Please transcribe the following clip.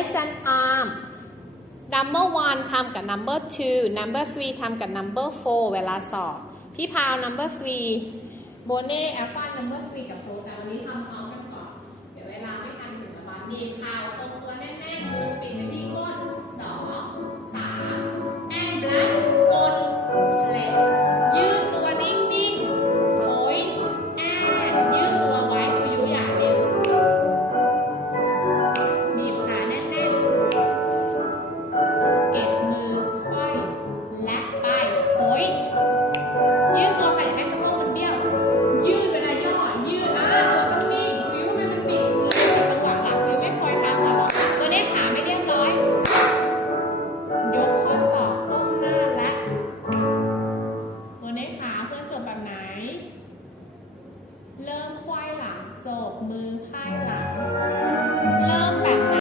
legs and arm number 1 ทำกับ number 2 number 3 ทำกับ number 4 เวลาสอบพี่พาว number 3 โบเน่แอลฟา number 3 กับโฟแต่วันนี้ทำพร้อมกันก่อนเดี๋ยวเวลาไม่ทันถึงประมาณนี้ข่าวทรงตัวแน่นๆมือปิดไปที่ก้น